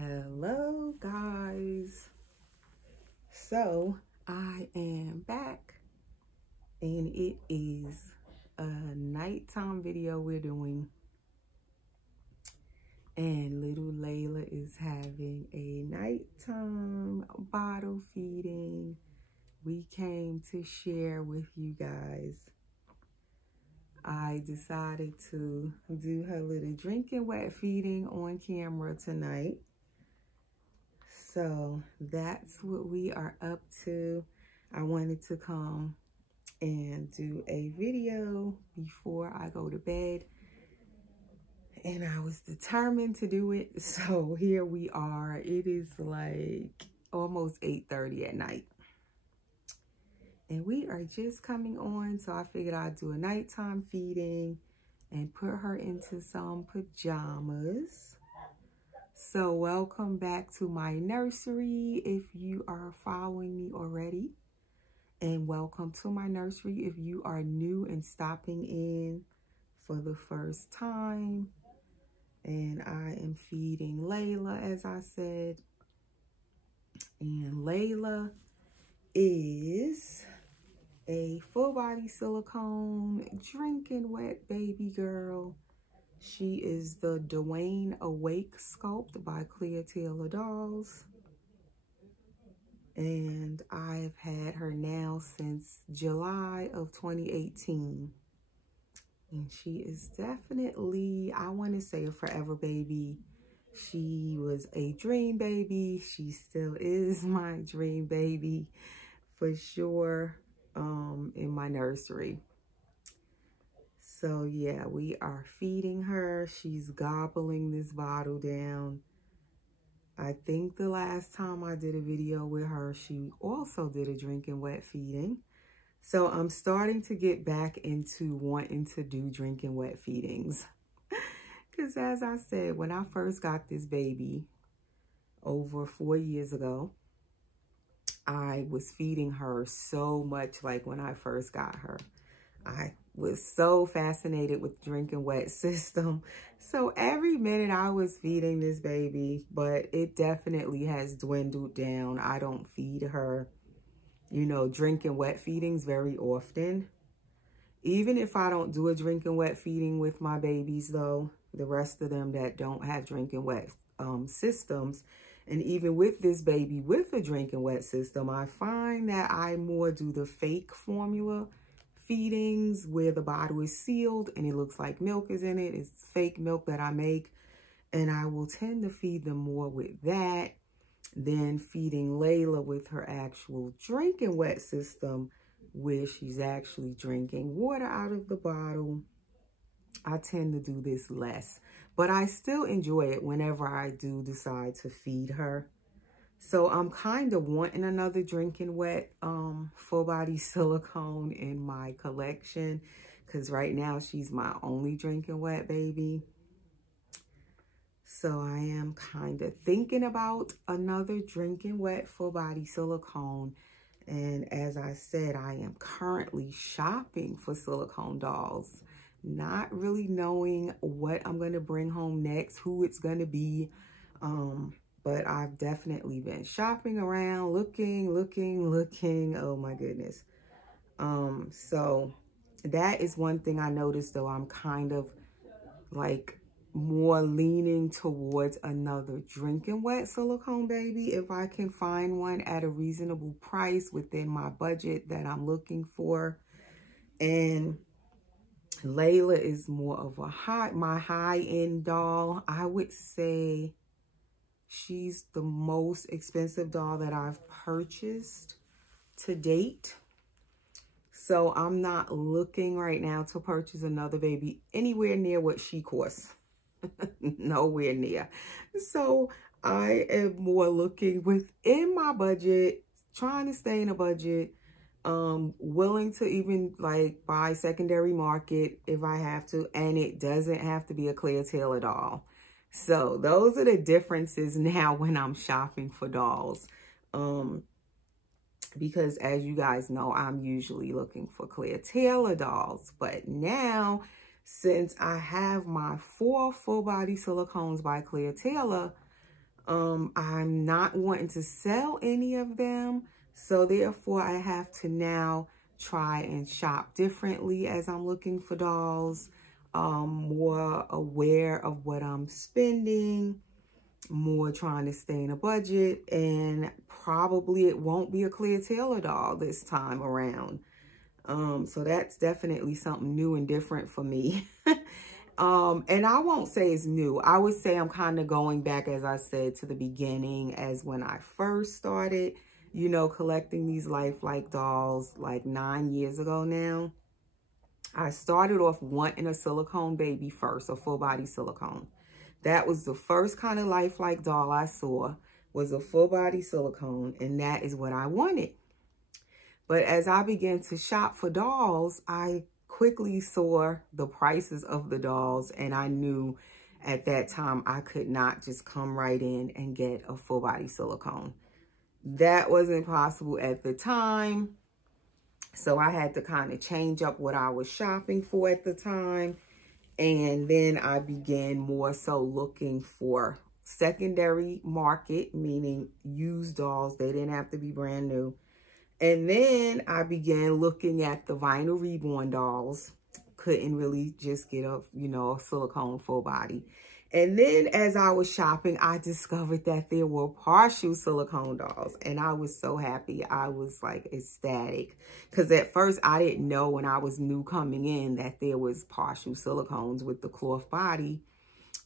Hello guys, so I am back and it is a nighttime video we're doing, and little Layla is having a nighttime bottle feeding. We came to share with you guys. I decided to do her little drinking wet feeding on camera tonight. So that's what we are up to. I wanted to come and do a video before I go to bed, and I was determined to do it. So here we are. It is like almost 8:30 at night. And we are just coming on, so I figured I'd do a nighttime feeding and put her into some pajamas. So welcome back to my nursery if you are following me already. And welcome to my nursery if you are new and stopping in for the first time. And I am feeding Layla, as I said. And Layla is a full body silicone drinking wet baby girl. She is the Dwayne Awake Sculpt by Clear Taylor Dolls. And I've had her now since July of 2018. And she is definitely, I want to say, a forever baby. She was a dream baby. She still is my dream baby for sure, in my nursery. So yeah, we are feeding her. She's gobbling this bottle down. I think the last time I did a video with her, she also did a drinking wet feeding. So I'm starting to get back into wanting to do drinking wet feedings. Because as I said, when I first got this baby over 4 years ago, I was feeding her so much. Like when I first got her, I was so fascinated with the drinking wet system. So every minute I was feeding this baby, but it definitely has dwindled down. I don't feed her, you know, drinking wet feedings very often. Even if I don't do a drinking wet feeding with my babies though, the rest of them that don't have drinking wet systems, and even with this baby with a drinking wet system, I find that I more do the fake formula feedings where the bottle is sealed and it looks like milk is in it. It's fake milk that I make, and I will tend to feed them more with that than feeding Layla with her actual drinking wet system where she's actually drinking water out of the bottle. I tend to do this less, but I still enjoy it whenever I do decide to feed her. So I'm kind of wanting another drinking wet full body silicone in my collection, because right now she's my only drinking wet baby. So I am kind of thinking about another drinking wet full body silicone. And as I said, I am currently shopping for silicone dolls, not really knowing what I'm going to bring home next, who it's going to be. But I've definitely been shopping around, looking. Oh my goodness. So that is one thing I noticed though. I'm kind of like more leaning towards another drinking wet silicone baby if I can find one at a reasonable price within my budget that I'm looking for. And Layla is more of my high-end doll. I would say she's the most expensive doll that I've purchased to date. So I'm not looking right now to purchase another baby anywhere near what she costs. Nowhere near. So I am more looking within my budget, trying to stay in a budget, willing to even like buy secondary market if I have to, and it doesn't have to be a Clear Taylor doll. So those are the differences now when I'm shopping for dolls. Because as you guys know, I'm usually looking for Clear Taylor dolls. But now, since I have my 4 full body silicones by Clear Taylor, I'm not wanting to sell any of them. So therefore, I have to now try and shop differently as I'm looking for dolls. More aware of what I'm spending, more trying to stay in a budget, and probably it won't be a Clear Taylor doll this time around. So that's definitely something new and different for me. And I won't say it's new. I would say I'm kind of going back, as I said, to the beginning, as when I first started, you know, collecting these lifelike dolls like 9 years ago now. I started off wanting a silicone baby first, a full body silicone. That was the first kind of lifelike doll I saw, was a full body silicone, and that is what I wanted. But as I began to shop for dolls, I quickly saw the prices of the dolls, and I knew at that time I could not just come right in and get a full body silicone. That wasn't possible at the time. So I had to kind of change up what I was shopping for at the time. And then I began more so looking for secondary market, meaning used dolls. They didn't have to be brand new. And then I began looking at the vinyl reborn dolls. Couldn't really just get a, you know, a silicone full body. And then as I was shopping, I discovered that there were partial silicone dolls. And I was so happy. I was like ecstatic. Because at first I didn't know when I was new coming in that there was partial silicones with the cloth body.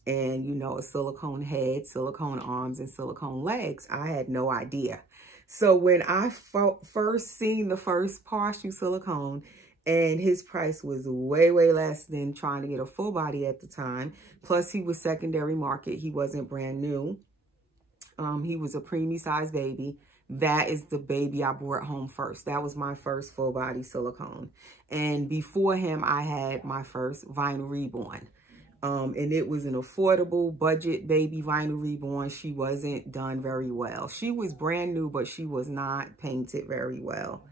And, you know, a silicone head, silicone arms, and silicone legs. I had no idea. So when I first seen the first partial silicone, and his price was way, way less than trying to get a full body at the time. Plus, he was secondary market. He wasn't brand new. He was a preemie size baby. That is the baby I brought home first. That was my first full body silicone. And before him, I had my first vinyl reborn. And it was an affordable budget baby vinyl reborn. She wasn't done very well. She was brand new, but she was not painted very well.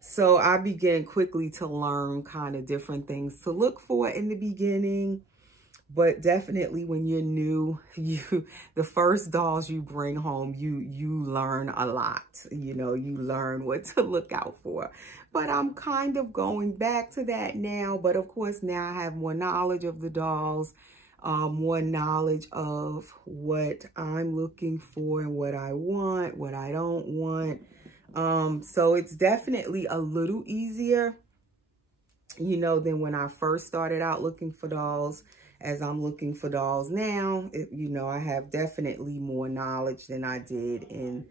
So I began quickly to learn kind of different things to look for in the beginning. But definitely when you're new, the first dolls you bring home, you learn a lot. You know, you learn what to look out for. But I'm kind of going back to that now. But of course, now I have more knowledge of the dolls, more knowledge of what I'm looking for and what I want, what I don't want. So it's definitely a little easier, you know, than when I first started out looking for dolls. As I'm looking for dolls now, you know, I have definitely more knowledge than I did in,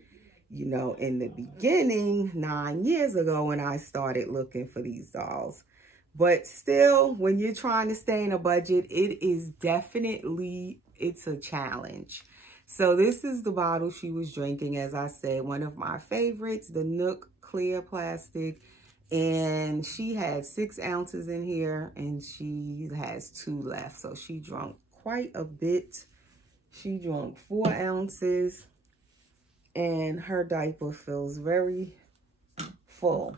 you know, in the beginning 9 years ago when I started looking for these dolls. But still, when you're trying to stay in a budget, it is definitely, it's a challenge. So this is the bottle she was drinking, as I said, one of my favorites, the Nook Clear Plastic. And she had 6 ounces in here, and she has 2 left. So she drank quite a bit. She drank 4 ounces, and her diaper feels very full.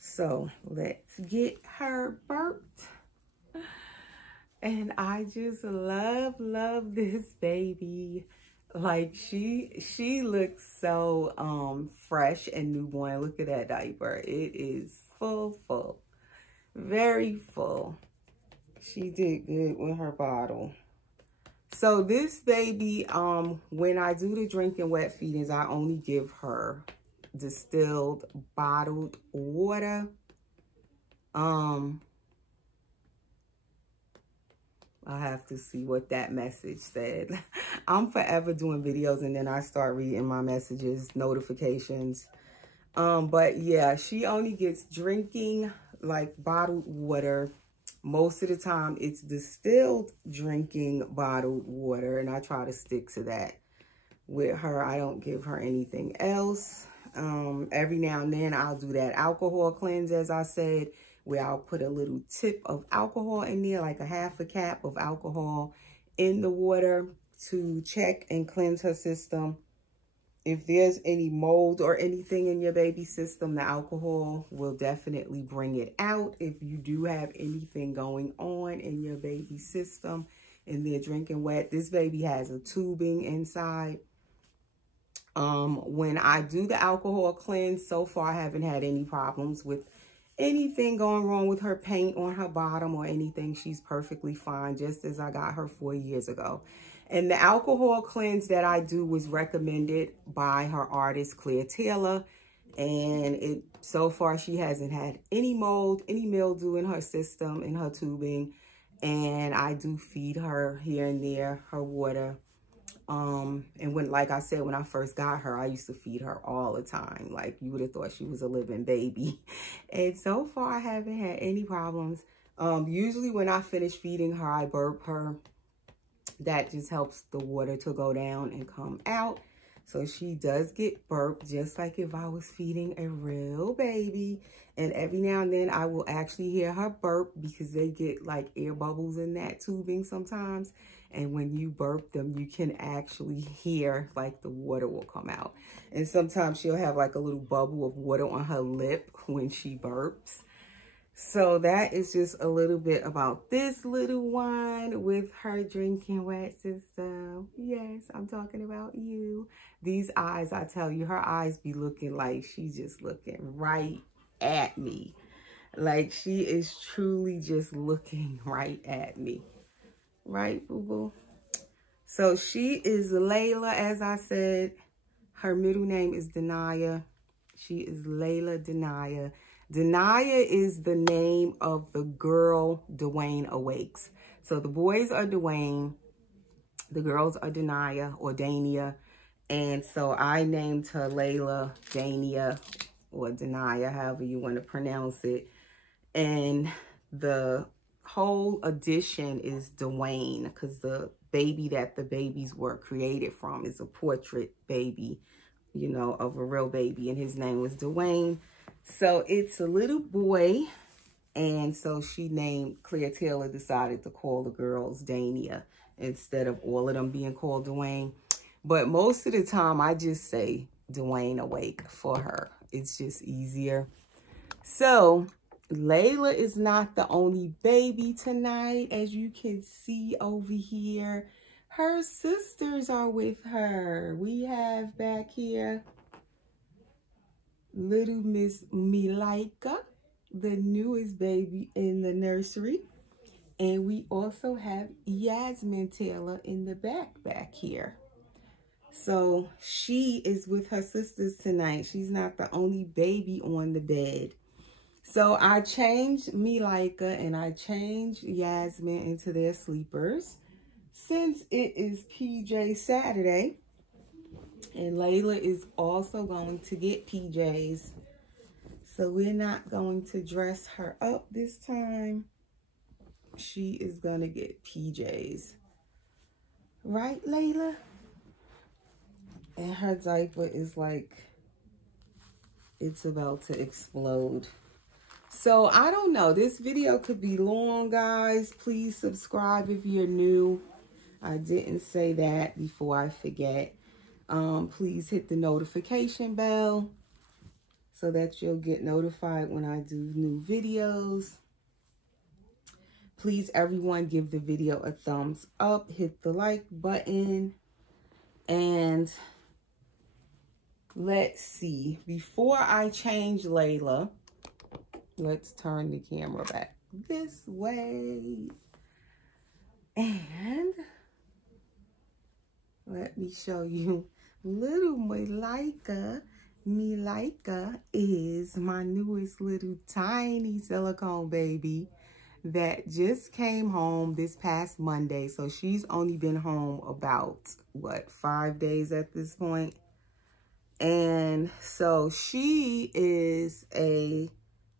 So let's get her burped. And I just love this baby. Like she looks so fresh and newborn. Look at that diaper. It is full. Very full. She did good with her bottle. So this baby, when I do the drinking wet feedings, I only give her distilled bottled water. I have to see what that message said. I'm forever doing videos and then I start reading my messages, notifications. But yeah, she only gets drinking like bottled water. Most of the time it's distilled drinking bottled water, and I try to stick to that with her. I don't give her anything else. Every now and then I'll do that alcohol cleanse, as I said, where I'll put a little tip of alcohol in there, like a half a cap of alcohol in the water to check and cleanse her system. If there's any mold or anything in your baby's system, the alcohol will definitely bring it out. If you do have anything going on in your baby's system, and they're drinking wet. This baby has a tubing inside. When I do the alcohol cleanse, so far I haven't had any problems with anything going wrong with her paint on her bottom or anything. She's perfectly fine, just as I got her 4 years ago. And the alcohol cleanse that I do was recommended by her artist, Claire Taylor. And so far she hasn't had any mold, any mildew in her system, in her tubing. And I do feed her here and there, her water. And when, like I said, when I first got her, I used to feed her all the time. Like, you would have thought she was a living baby. And so far I haven't had any problems. Usually when I finish feeding her, I burp her. That just helps the water to go down and come out. So she does get burped, just like if I was feeding a real baby. And every now and then I will actually hear her burp, because they get like air bubbles in that tubing sometimes. And when you burp them, you can actually hear like the water will come out. And sometimes she'll have like a little bubble of water on her lip when she burps. So that is just a little bit about this little one with her drinking wet system. Yes, I'm talking about you. These eyes, I tell you, her eyes be looking like she's just looking right at me. Like, she is truly just looking right at me. Right, boo-boo? So she is Laila, as I said. Her middle name is Denaya. She is Laila Denaya. Denaya is the name of the girl Dwayne Awakes. So the boys are Dwayne. The girls are Denaya or Dania. And so I named her Laila, Dania, or Denaya, however you want to pronounce it. And the whole addition is Dwayne, because the baby that the babies were created from is a portrait baby, you know, of a real baby. And his name was Dwayne. So it's a little boy. And so Claire Taylor decided to call the girls Dania instead of all of them being called Dwayne. But most of the time I just say Dwayne Awake for her. It's just easier. So Laila is not the only baby tonight, as you can see over here. Her sisters are with her. We have back here little Miss Milaika, the newest baby in the nursery. And we also have Yasmin Taylor in the back here. So she is with her sisters tonight. She's not the only baby on the bed. So I changed Milaika and I changed Yasmin into their sleepers, since it is PJ Saturday. And Laila is also going to get PJs. So we're not going to dress her up this time. She is going to get PJs. Right, Laila? And her diaper is like, it's about to explode. So I don't know. This video could be long, guys. Please subscribe if you're new. I didn't say that before I forget. Please hit the notification bell so that you'll get notified when I do new videos. Please, everyone, give the video a thumbs up. Hit the like button. And let's see. Before I change Laila, let's turn the camera back this way. And let me show you little Milaika. Milaika is my newest little tiny silicone baby that just came home this past Monday. So she's only been home about, what, 5 days at this point. And so she is a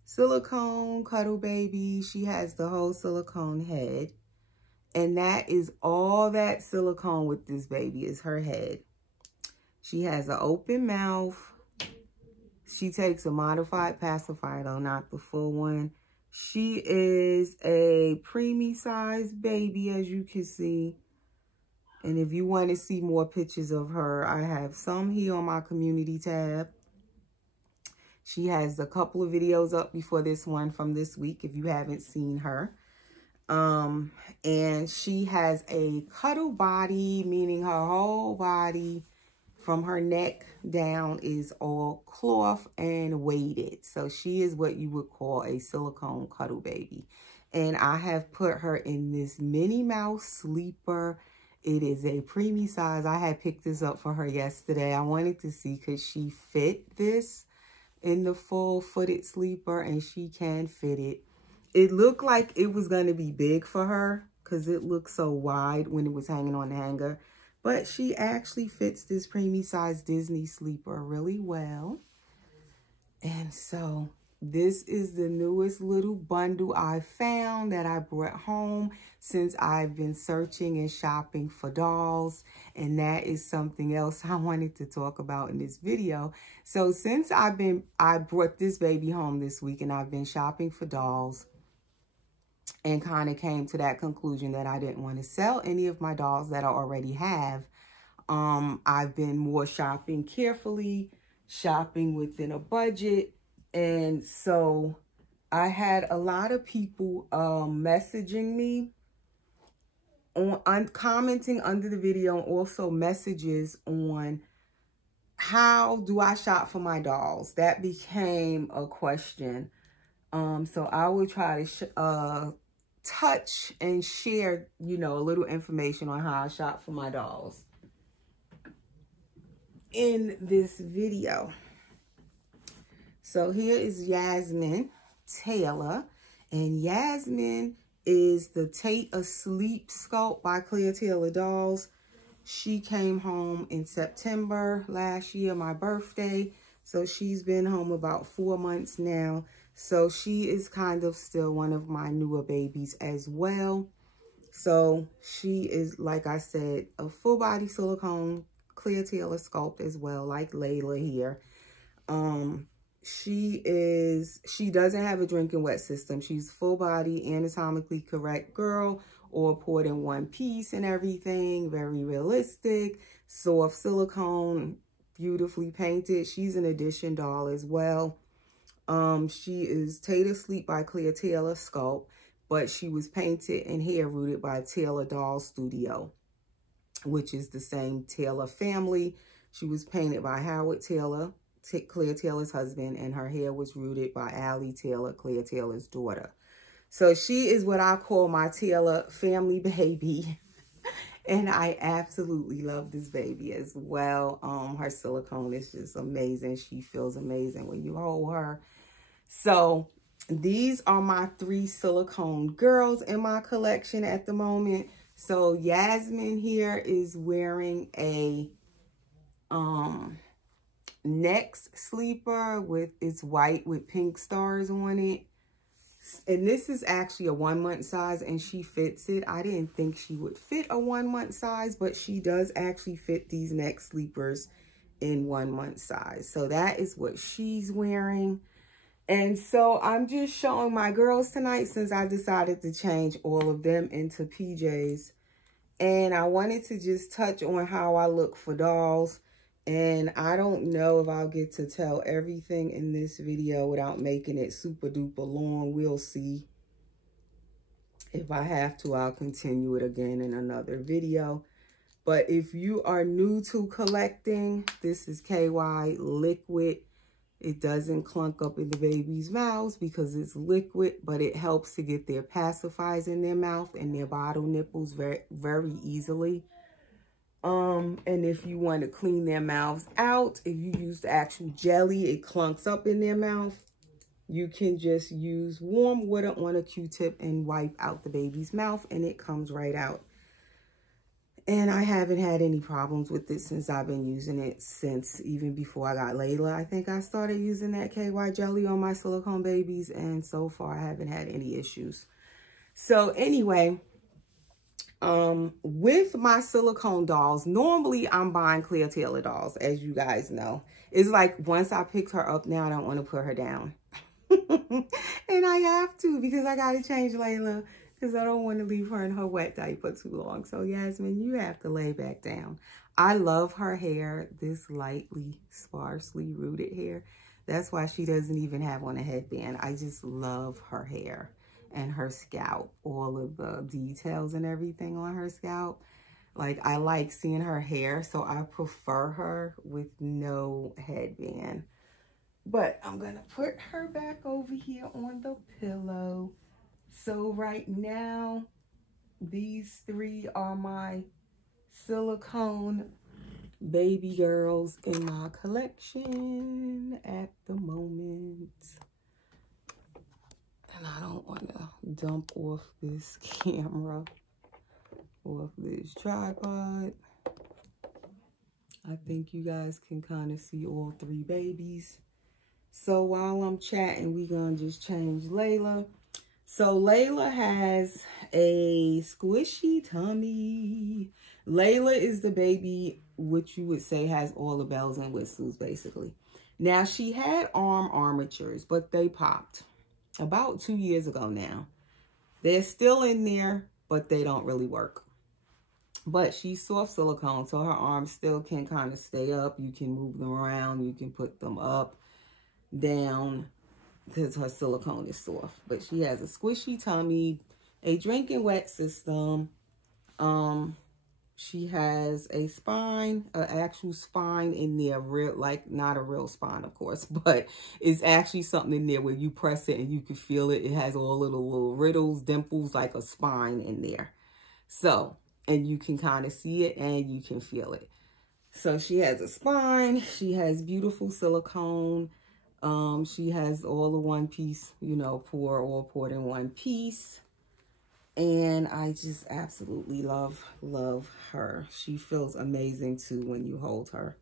silicone cuddle baby. She has the whole silicone head. And that is all that silicone with this baby is her head. She has an open mouth. She takes a modified pacifier, though, not the full one. She is a preemie sized baby, as you can see. And if you want to see more pictures of her, I have some here on my community tab. She has a couple of videos up before this one from this week, if you haven't seen her. And she has a cuddle body, meaning her whole body from her neck down is all cloth and weighted. So she is what you would call a silicone cuddle baby. And I have put her in this Minnie Mouse sleeper. It is a preemie size. I had picked this up for her yesterday. I wanted to see could she fit this in the full footed sleeper, and she can fit it. It looked like it was going to be big for her because it looked so wide when it was hanging on the hanger. But she actually fits this preemie size Disney sleeper really well. And so this is the newest little bundle I found that I brought home since I've been searching and shopping for dolls. And that is something else I wanted to talk about in this video. So since I brought this baby home this week and I've been shopping for dolls and kind of came to that conclusion that I didn't want to sell any of my dolls that I already have. I've been more shopping carefully, shopping within a budget. And so I had a lot of people messaging me, commenting under the video, and also messages on how do I shop for my dolls. That became a question. So I will try to touch and share, you know, a little information on how I shop for my dolls in this video. So here is Yasmin Taylor, and Yasmin is the Tate Asleep sculpt by Clear Taylor Dolls. She came home in September last year, my birthday. So she's been home about 4 months now. So she is kind of still one of my newer babies as well. So she is, like I said, a full body silicone Clear Taylor sculpt as well, like Laila here. She doesn't have a drinking wet system. She's full body, anatomically correct girl, all poured in one piece and everything. Very realistic, soft silicone, beautifully painted. She's an Edition doll as well. She is Tate Asleep by Clear Taylor sculpt, but she was painted and hair rooted by Taylor Doll Studio, which is the same Taylor family. She was painted by Howard Taylor, Clear Taylor's husband, and her hair was rooted by Allie Taylor, Clear Taylor's daughter. So she is what I call my Taylor family baby. And I absolutely love this baby as well. Her silicone is just amazing. She feels amazing when you hold her. So these are my 3 silicone girls in my collection at the moment. So Yasmin here is wearing a next sleeper with, it's white with pink stars on it. And this is actually a 1 month size, and she fits it. I didn't think she would fit a 1 month size, but she does actually fit these neck sleepers in 1 month size. So that is what she's wearing. And so I'm just showing my girls tonight since I decided to change all of them into PJs. And I wanted to just touch on how I look for dolls. And I don't know if I'll get to tell everything in this video without making it super duper long. We'll see. If I have to, I'll continue it again in another video. But if you are new to collecting, this is KY Liquid. It doesn't clunk up in the baby's mouths because it's liquid, but it helps to get their pacifiers in their mouth and their bottle nipples very, very easily. And if you want to clean their mouths out, if you use the actual jelly, it clunks up in their mouth. You can just use warm water on a Q-tip and wipe out the baby's mouth, and it comes right out. And I haven't had any problems with it since I've been using it since even before I got Laila. I think I started using that KY jelly on my silicone babies, and so far I haven't had any issues. So anyway, with my silicone dolls, normally I'm buying Clear Taylor dolls, as you guys know. It's like once I picked her up now, I don't want to put her down. And I have to because I got to change Laila because I don't want to leave her in her wet diaper too long. So Yasmin, you have to lay back down. I love her hair, this lightly, sparsely rooted hair. That's why she doesn't even have on a headband. I just love her hair. and her scalp, all of the details and everything on her scalp. Like, I like seeing her hair, so I prefer her with no headband. But I'm going to put her back over here on the pillow. So right now, these three are my silicone baby girls in my collection at the moment. And I don't want to dump off this camera, off this tripod. I think you guys can kind of see all three babies. So while I'm chatting, we're going to just change Laila. So Laila has a squishy tummy. Laila is the baby, which you would say has all the bells and whistles, basically. Now, she had arm armatures, but they popped about 2 years ago now. They're still in there, but they don't really work. But she's soft silicone, so her arms still can kind of stay up. You can move them around. You can put them up, down, because her silicone is soft. But she has a squishy tummy, a drinking wet system. She has a spine, an actual spine in there, real, like not a real spine, of course, but it's actually something in there where you press it and you can feel it. It has all of the little riddles, dimples, like a spine in there. So, and you can kind of see it and you can feel it. So she has a spine. She has beautiful silicone. She has all the one piece, you know, all poured in one piece. And I just absolutely love her. She feels amazing too when you hold her.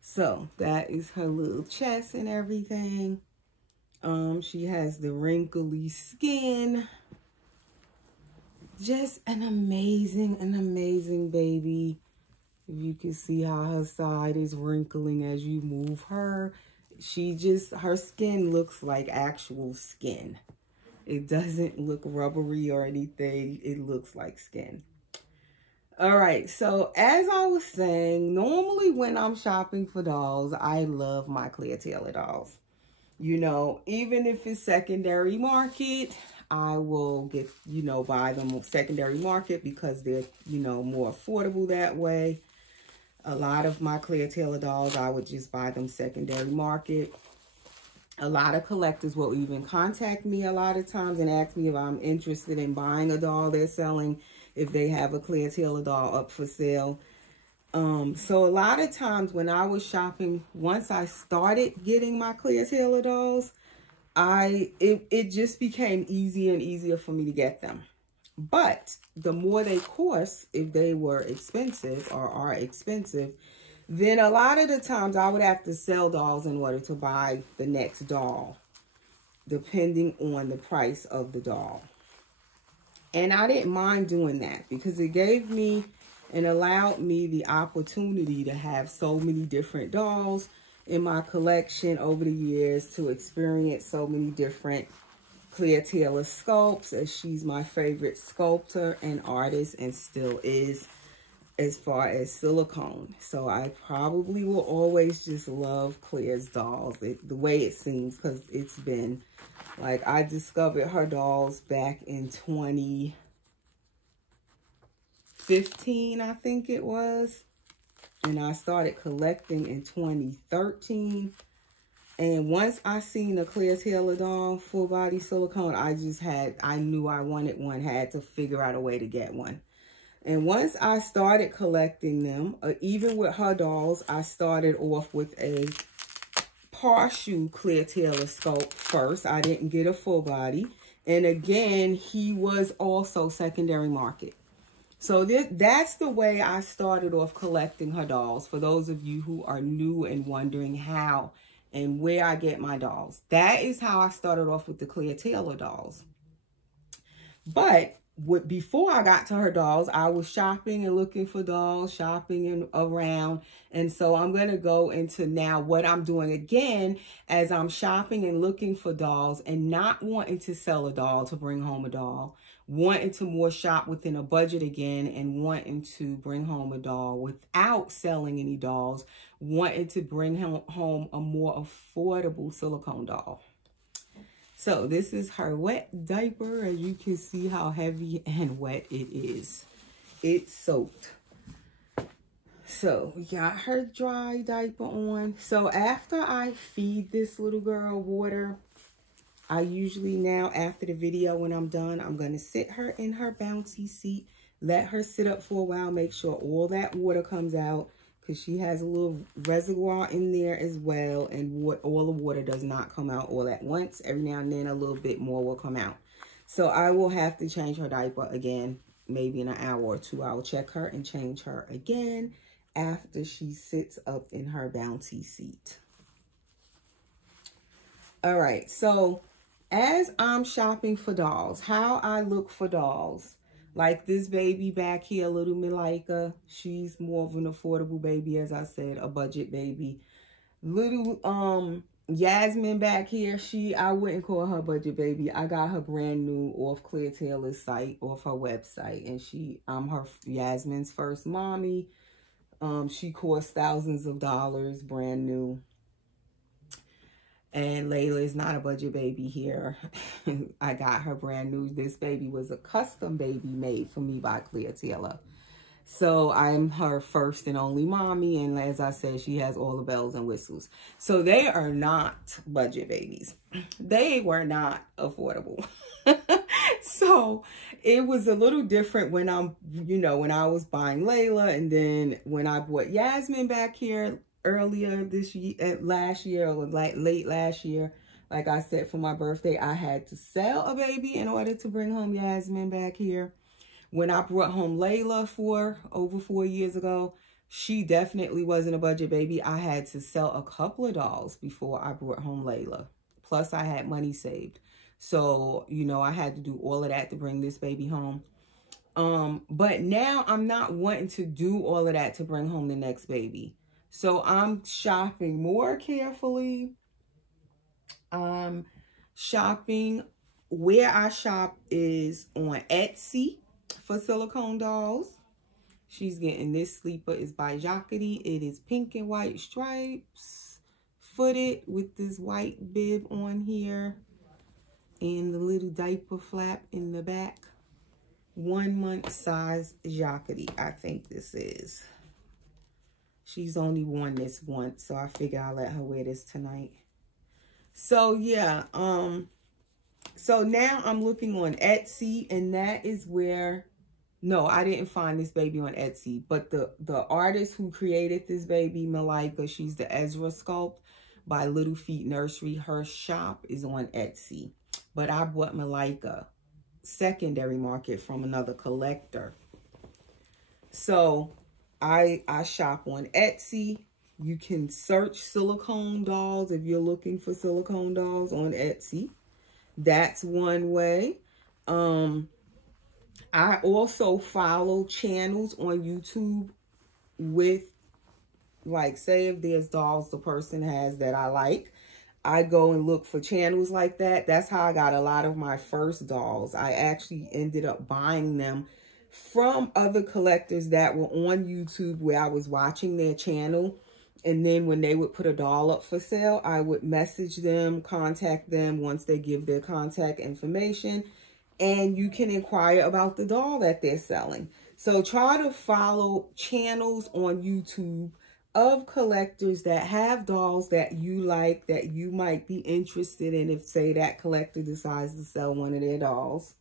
So that is her little chest and everything. She has the wrinkly skin. Just an amazing baby. You can see how her side is wrinkling as you move her. Her skin looks like actual skin. It doesn't look rubbery or anything. It looks like skin. All right, so as I was saying, normally when I'm shopping for dolls, I love my Clear Tailor dolls. You know, even if it's secondary market, I will get, you know, buy them secondary market because they're, you know, more affordable that way. A lot of my Clear Tailor dolls, I would just buy them secondary market. A lot of collectors will even contact me a lot of times and ask me if I'm interested in buying a doll they're selling, if they have a Clear Tailor doll up for sale. So a lot of times when I was shopping, once I started getting my Clear Tailor dolls, it just became easier and easier for me to get them. But the more they cost, if they were expensive or are expensive, then a lot of the times I would have to sell dolls in order to buy the next doll, depending on the price of the doll. And I didn't mind doing that because it gave me and allowed me the opportunity to have so many different dolls in my collection over the years, to experience so many different Clear Tailor sculpts, as she's my favorite sculptor and artist and still is, as far as silicone. So I probably will always just love Clear's dolls, the way it seems, because it's been, like, I discovered her dolls back in 2015, I think it was. And I started collecting in 2013. And once I seen a Clear Tailor doll, full body silicone, I knew I wanted one, had to figure out a way to get one. And once I started collecting them, even with her dolls, I started off with a partial Clear Tailor sculpt first. I didn't get a full body. And again, he was also secondary market. So that's the way I started off collecting her dolls. For those of you who are new and wondering how and where I get my dolls, that is how I started off with the Clear Tailor dolls. But before I got to her dolls, I was shopping and looking for dolls, shopping and around. And so I'm going to go into now what I'm doing again as I'm shopping and looking for dolls and not wanting to sell a doll to bring home a doll, wanting to more shop within a budget again and wanting to bring home a doll without selling any dolls, wanting to bring home a more affordable silicone doll. So this is her wet diaper. As you can see how heavy and wet it is. It's soaked. So we got her dry diaper on. So after I feed this little girl water, I usually now, after the video, when I'm done, I'm going to sit her in her bouncy seat, let her sit up for a while, make sure all that water comes out, because she has a little reservoir in there as well, and all the water does not come out all at once. Every now and then, a little bit more will come out. So I will have to change her diaper again, maybe in an hour or two. I will check her and change her again after she sits up in her bouncy seat. All right, so as I'm shopping for dolls, how I look for dolls, like this baby back here, little Malaika, she's more of an affordable baby, as I said, a budget baby. Little Yasmin back here, I wouldn't call her budget baby. I got her brand new off Claire Taylor's site, off her website, and I'm her Yasmin's first mommy. She costs thousands of dollars, brand new. And Laila is not a budget baby here. I got her brand new. This baby was a custom baby made for me by Claire Taylor. So I'm her first and only mommy. And as I said, she has all the bells and whistles. So they are not budget babies. They were not affordable. So it was a little different when when I was buying Laila. And then when I bought Yasmin back here, earlier this year, last year, or like late last year, like I said, for my birthday, I had to sell a baby in order to bring home Yasmin back here. When I brought home Laila over 4 years ago, she definitely wasn't a budget baby. I had to sell a couple of dolls before I brought home Laila. Plus, I had money saved. So, I had to do all of that to bring this baby home. But now I'm not wanting to do all of that to bring home the next baby. So I'm shopping more carefully. Shopping, where I shop is on Etsy for silicone dolls. She's getting this sleeper is by Jacqueline. It is pink and white stripes, footed with this white bib on here and the little diaper flap in the back. 1 month size Jacqueline, I think this is. She's only worn this once, so I figure I'll let her wear this tonight. So, yeah. So now I'm looking on Etsy, and that is where... No, I didn't find this baby on Etsy. But the artist who created this baby, Malaika, she's the Ezra Sculpt by Little Feet Nursery. Her shop is on Etsy. But I bought Malaika secondary market from another collector. So... I shop on Etsy. You can search silicone dolls if you're looking for silicone dolls on Etsy. That's one way. I also follow channels on YouTube with, like, say if there's dolls the person has that I like, I go and look for channels like that. That's how I got a lot of my first dolls. I actually ended up buying them from other collectors that were on YouTube where I was watching their channel. And then when they would put a doll up for sale, I would message them, contact them once they give their contact information. And you can inquire about the doll that they're selling. So try to follow channels on YouTube of collectors that have dolls that you like, that you might be interested in if, say, that collector decides to sell one of their dolls.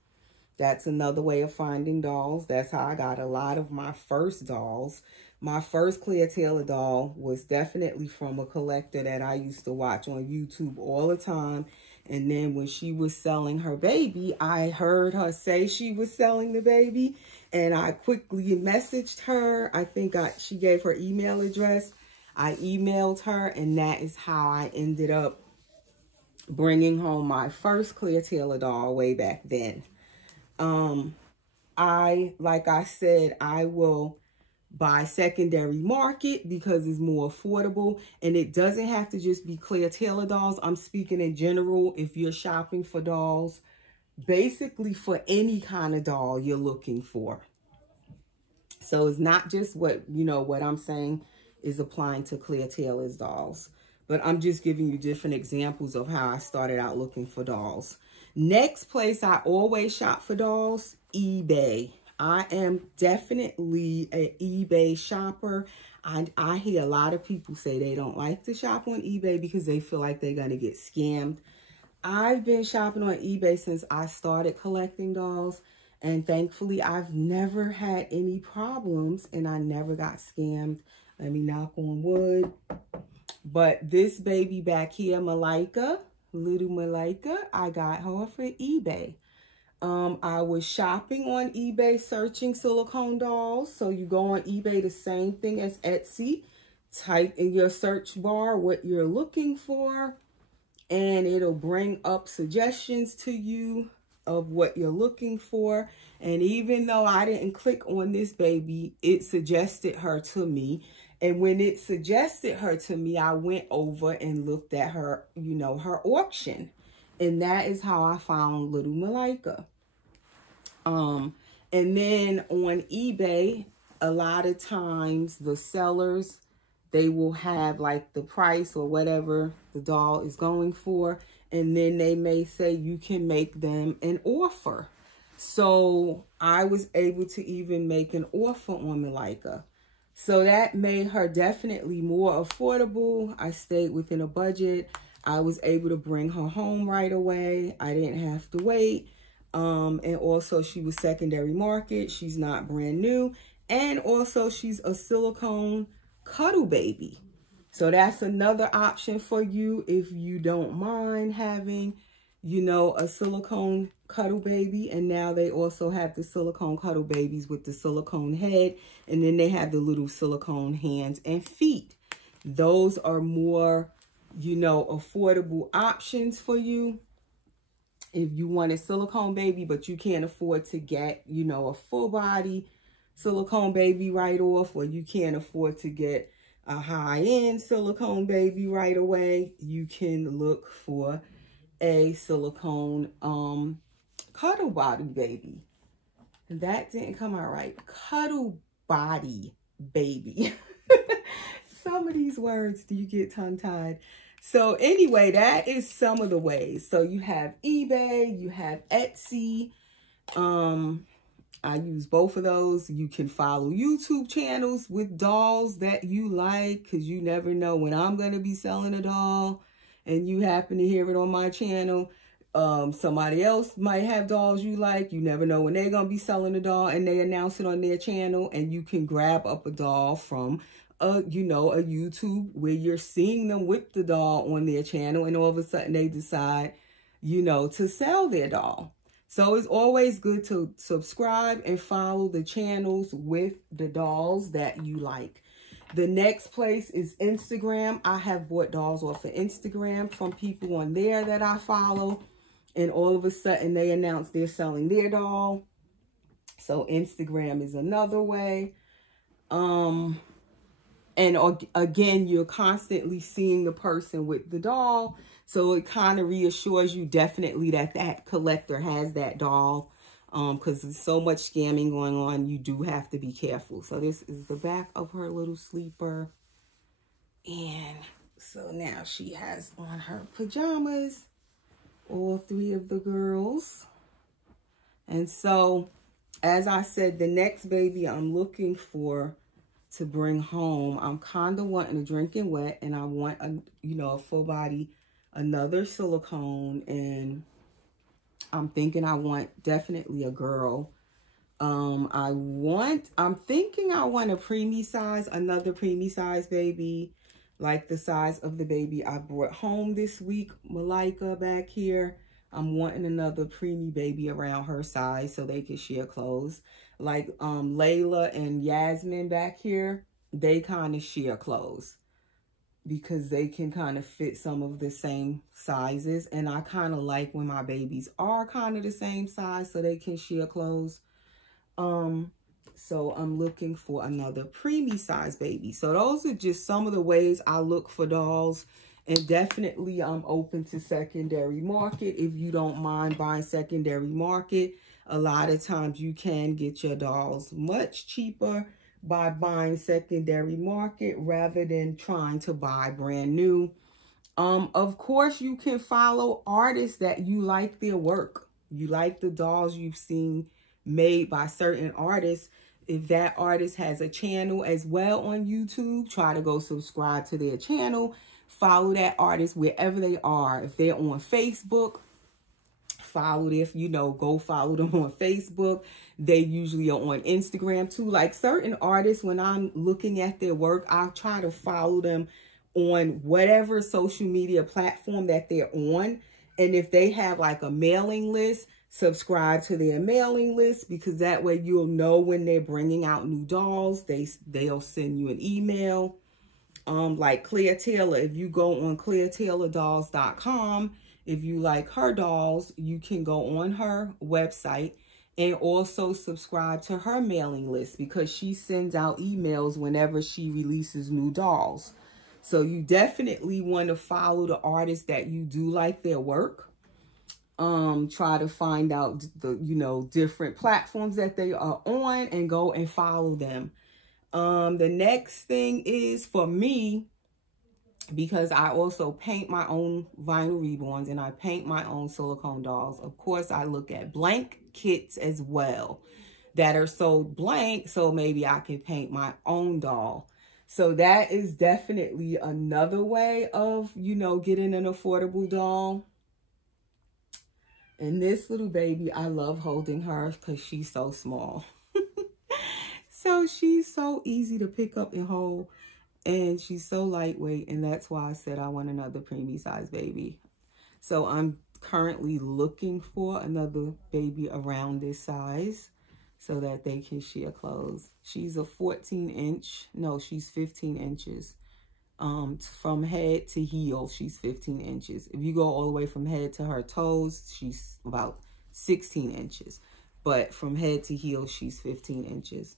That's another way of finding dolls. That's how I got a lot of my first dolls. My first Claire Taylor doll was definitely from a collector that I used to watch on YouTube all the time. And then when she was selling her baby, I heard her say she was selling the baby. And I quickly messaged her. I think she gave her email address. I emailed her, and that is how I ended up bringing home my first Claire Taylor doll way back then. Like I said, I will buy secondary market because it's more affordable, and it doesn't have to just be Claire Taylor dolls. I'm speaking in general. If you're shopping for dolls, basically for any kind of doll you're looking for. So it's not just what I'm saying is applying to Claire Taylor's dolls. but I'm just giving you different examples of how I started out looking for dolls. Next place I always shop for dolls, eBay. I am definitely an eBay shopper. I hear a lot of people say they don't like to shop on eBay because they feel like they're going to get scammed. I've been shopping on eBay since I started collecting dolls, and thankfully I've never had any problems and I never got scammed. Let me knock on wood. But this baby back here, Malaika, little Malaika, I got her for eBay. I was shopping on eBay searching silicone dolls. So you go on eBay, the same thing as Etsy. Type in your search bar what you're looking for, and it'll bring up suggestions to you of what you're looking for. And even though I didn't click on this baby, it suggested her to me. And when it suggested her to me, I went over and looked at her, you know, her auction. And that is how I found little Malaika. And then on eBay, a lot of times the sellers, they will have like the price or whatever the doll is going for. And then they may say you can make them an offer. So I was able to even make an offer on Malaika. So that made her definitely more affordable. I stayed within a budget. I was able to bring her home right away. I didn't have to wait. And also she was secondary market. She's not brand new. And also she's a silicone cuddle baby. So that's another option for you if you don't mind having, you know, a silicone cuddle baby. And now they also have the silicone cuddle babies with the silicone head. And then they have the little silicone hands and feet. Those are more, you know, affordable options for you. If you want a silicone baby, but you can't afford to get, you know, a full body silicone baby right off, or you can't afford to get a high-end silicone baby right away, you can look for a silicone cuddle body baby. That didn't come out right. Cuddle body baby. Some of these words, do you get tongue-tied? So anyway, that is some of the ways. So you have eBay, you have Etsy. I use both of those. You can follow YouTube channels with dolls that you like, because you never know when I'm going to be selling a doll and you happen to hear it on my channel. Somebody else might have dolls you like. You never know when they're going to be selling a doll and they announce it on their channel, and you can grab up a doll from you know, a YouTube where you're seeing them with the doll on their channel, and all of a sudden they decide, you know, to sell their doll. So it's always good to subscribe and follow the channels with the dolls that you like. The next place is Instagram. I have bought dolls off of Instagram from people on there that I follow, and all of a sudden they announce they're selling their doll. So Instagram is another way. And again, you're constantly seeing the person with the doll. So it kind of reassures you definitely that that collector has that doll. Because there's so much scamming going on, you do have to be careful. So this is the back of her little sleeper. And so now she has on her pajamas, all three of the girls. And so, as I said, the next baby I'm looking for to bring home, I'm kind of wanting a drinking wet, and I want a, you know, a full body, another silicone, and I'm thinking I want definitely a girl. I'm thinking I want a preemie size, another preemie size baby, like the size of the baby I brought home this week, Malaika back here. I'm wanting another preemie baby around her size so they can share clothes. Like Laila and Yasmin back here, they kind of share clothes because they can kind of fit some of the same sizes. And I kind of like when my babies are kind of the same size so they can share clothes. So I'm looking for another preemie size baby. So those are just some of the ways I look for dolls. And definitely I'm open to secondary market. If you don't mind buying secondary market, a lot of times you can get your dolls much cheaper by buying secondary market rather than trying to buy brand new. Of course, you can follow artists that you like their work. You like the dolls you've seen made by certain artists. If that artist has a channel as well on YouTube, try to go subscribe to their channel. Follow that artist wherever they are. If they're on Facebook, follow them, go follow them on Facebook. They usually are on Instagram too. Like certain artists, when I'm looking at their work, I'll try to follow them on whatever social media platform that they're on. And if they have like a mailing list, subscribe to their mailing list, because that way you'll know when they're bringing out new dolls. They'll send you an email. Like Claire Taylor, if you go on ClaireTaylorDolls.com, if you like her dolls, you can go on her website and also subscribe to her mailing list, because she sends out emails whenever she releases new dolls. So you definitely want to follow the artists that you do like their work. Try to find out the, different platforms that they are on and go and follow them. The next thing is for me, because I also paint my own vinyl reborns and I paint my own silicone dolls. Of course, I look at blank kits as well that are sold blank, so maybe I can paint my own doll. So that is definitely another way of, getting an affordable doll. And this little baby, I love holding her because she's so small. So she's so easy to pick up and hold. And she's so lightweight. And that's why I said I want another preemie size baby. So I'm currently looking for another baby around this size so that they can share clothes. She's a 14-inch. No, she's 15 inches. From head to heel, she's 15 inches. If you go all the way from head to her toes, she's about 16 inches. But from head to heel, she's 15 inches.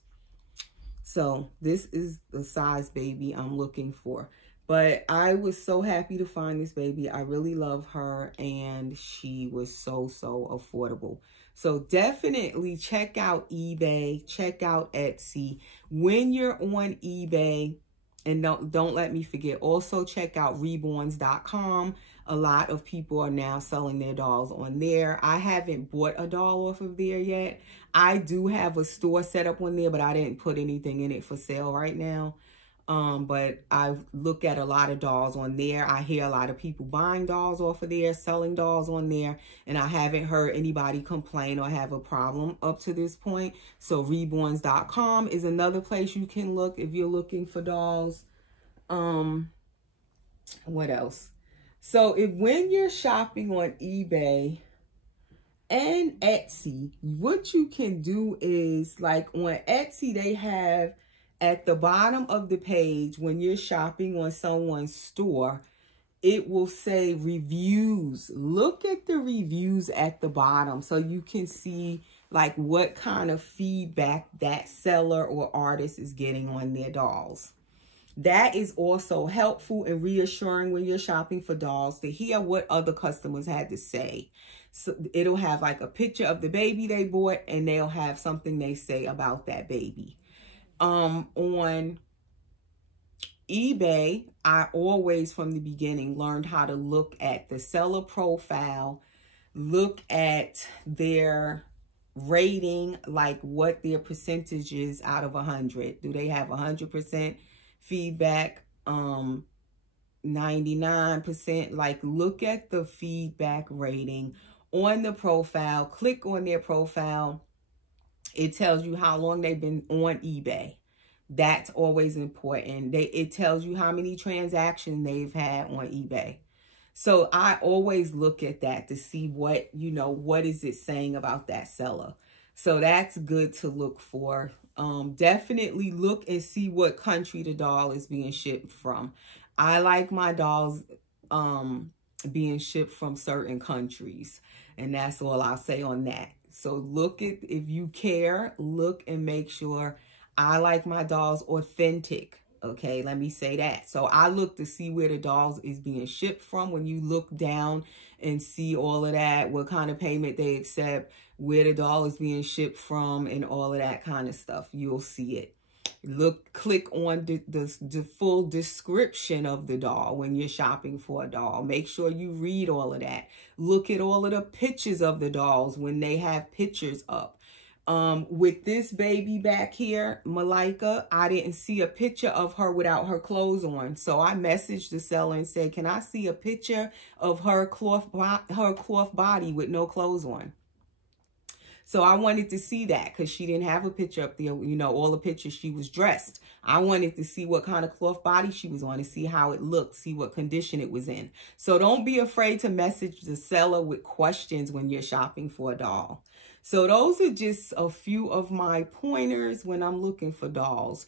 So this is the size baby I'm looking for. But I was so happy to find this baby. I really love her, and she was so affordable. So definitely check out eBay, check out Etsy. When you're on eBay, and don't let me forget, also check out reborns.com. A lot of people are now selling their dolls on there. I haven't bought a doll off of there yet. I do have a store set up on there, but I didn't put anything in it for sale right now. But I look at a lot of dolls on there. I hear a lot of people buying dolls off of there, selling dolls on there, and I haven't heard anybody complain or have a problem up to this point. So reborns.com is another place you can look if you're looking for dolls. What else? So when you're shopping on eBay and Etsy, what you can do is, like on Etsy, they have at the bottom of the page, when you're shopping on someone's store, it will say reviews. Look at the reviews at the bottom so you can see like what kind of feedback that seller or artist is getting on their dolls. That is also helpful and reassuring when you're shopping for dolls, to hear what other customers had to say. So it'll have like a picture of the baby they bought, and they'll have something they say about that baby. On eBay, I always from the beginning learned how to look at the seller profile, look at their rating, like what their percentage is out of 100. Do they have 100% feedback? 99%? Like, look at the feedback rating on the profile. Click on their profile. It tells you how long they've been on eBay. That's always important. It tells you how many transactions they've had on eBay. So I always look at that to see what, what is it saying about that seller. So that's good to look for. Definitely look and see what country the doll is being shipped from. I like my dolls being shipped from certain countries, and that's all I'll say on that. So look at, if you care, look and make sure. I like my dolls authentic. Okay, let me say that. So I look to see where the dolls is being shipped from. When you look down and see all of that, what kind of payment they accept, where the doll is being shipped from, and all of that kind of stuff, you'll see it. Click on the full description of the doll when you're shopping for a doll. Make sure you read all of that. Look at all of the pictures of the dolls when they have pictures up. With this baby back here, Malika, I didn't see a picture of her without her clothes on. So I messaged the seller and said, can I see a picture of her cloth body with no clothes on? So I wanted to see that because she didn't have a picture up there. You know, all the pictures, she was dressed. I wanted to see what kind of cloth body she was on, to see how it looked, see what condition it was in. So don't be afraid to message the seller with questions when you're shopping for a doll. So those are just a few of my pointers when I'm looking for dolls.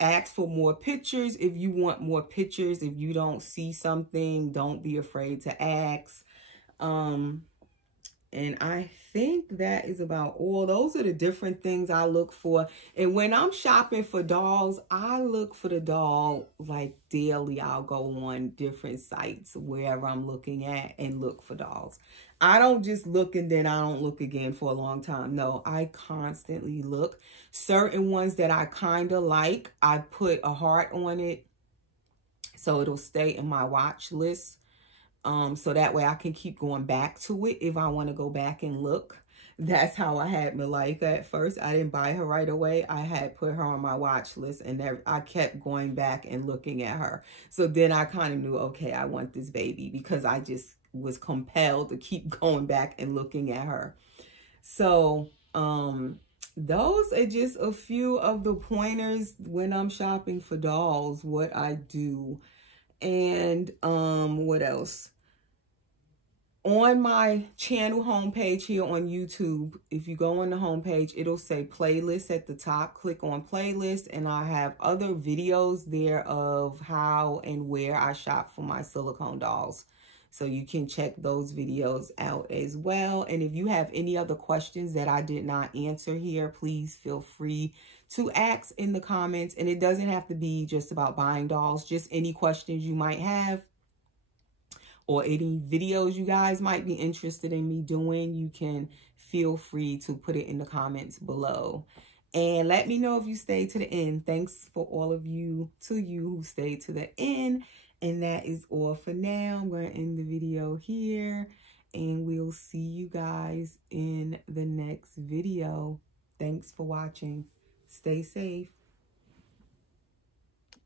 Ask for more pictures if you want more pictures. If you don't see something, don't be afraid to ask. And I think that is about all. Those are the different things I look for. And when I'm shopping for dolls, I look for the doll like daily. I'll go on different sites wherever I'm looking at and look for dolls. I don't just look and then I don't look again for a long time. No, I constantly look. Certain ones that I kind of like, I put a heart on it so it'll stay in my watch list. So that way I can keep going back to it if I want to go back and look. That's how I had Malika at first. I didn't buy her right away. I had put her on my watch list and I kept going back and looking at her. So then I kind of knew, okay, I want this baby, because I just was compelled to keep going back and looking at her. So, those are just a few of the pointers when I'm shopping for dolls, what I do. And, what else? On my channel homepage here on YouTube, if you go on the homepage, it'll say playlist at the top. Click on playlist, and I have other videos there of how and where I shop for my silicone dolls. So you can check those videos out as well. And if you have any other questions that I did not answer here, please feel free to ask in the comments. And it doesn't have to be just about buying dolls, just any questions you might have, or any videos you guys might be interested in me doing, you can feel free to put it in the comments below. And let me know if you stayed to the end. Thanks for all of you, who stayed to the end. And that is all for now. I'm going to end the video here, and we'll see you guys in the next video. Thanks for watching. Stay safe.